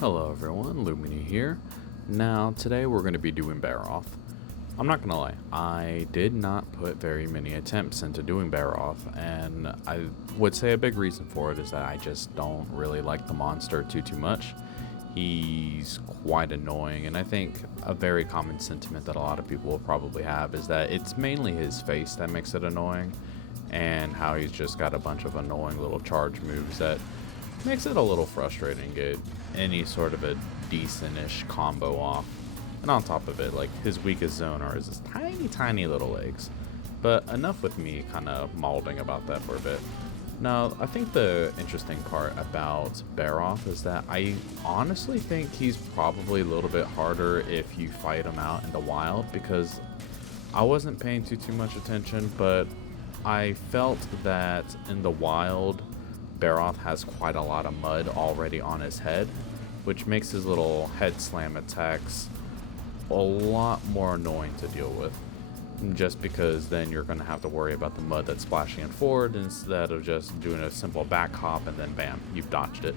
Hello everyone, Lumini here. Now today we're going to be doing Barroth. I'm not gonna lie, I did not put very many attempts into doing Barroth, and I would say a big reason for it is that I just don't really like the monster too much. He's quite annoying, and I think a very common sentiment that a lot of people will probably have is that it's mainly his face that makes it annoying, and how he's just got a bunch of annoying little charge moves that makes it a little frustrating to get any sort of a decent-ish combo off. And on top of it, like, his weakest zone are his tiny little legs. But enough with me kind of mauling about that for a bit. Now, I think the interesting part about Barroth is that I honestly think he's probably a little bit harder if you fight him out in the wild, because I wasn't paying too much attention, but I felt that in the wild, Barroth has quite a lot of mud already on his head, which makes his little head slam attacks a lot more annoying to deal with, just because then you're going to have to worry about the mud that's splashing in forward instead of just doing a simple back hop and then bam, you've dodged it.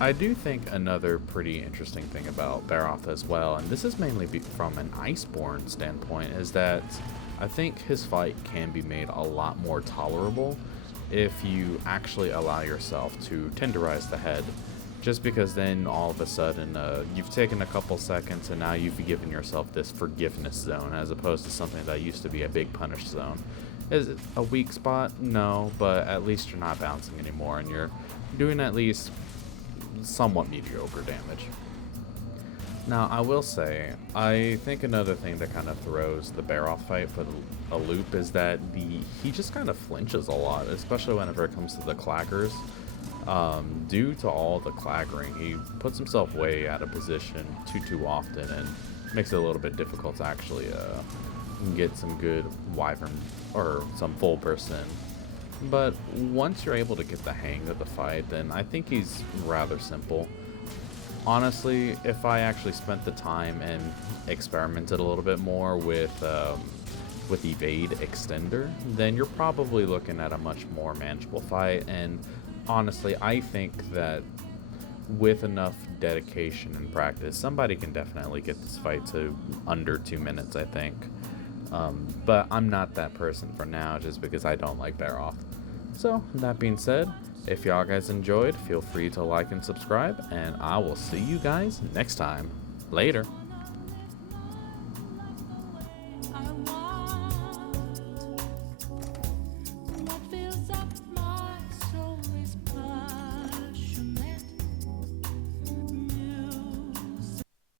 I do think another pretty interesting thing about Barroth as well, and this is mainly from an Iceborne standpoint, is that I think his fight can be made a lot more tolerable if you actually allow yourself to tenderize the head, just because then all of a sudden you've taken a couple seconds and now you've given yourself this forgiveness zone as opposed to something that used to be a big punish zone. Is it a weak spot? No, but at least you're not bouncing anymore and you're doing at least somewhat mediocre damage. Now, I will say, I think another thing that kind of throws the Barroth fight for a loop is that he just kind of flinches a lot, especially whenever it comes to the clackers. Due to all the clackering, he puts himself way out of position too often and makes it a little bit difficult to actually get some good wyvern or some full burst in. But once you're able to get the hang of the fight, then I think he's rather simple. Honestly, if I actually spent the time and experimented a little bit more with evade extender, then you're probably looking at a much more manageable fight. And honestly, I think that with enough dedication and practice, somebody can definitely get this fight to under 2 minutes, I think. But I'm not that person for now, just because I don't like Barroth. So, that being said, if y'all guys enjoyed, feel free to like and subscribe, and I will see you guys next time. Later.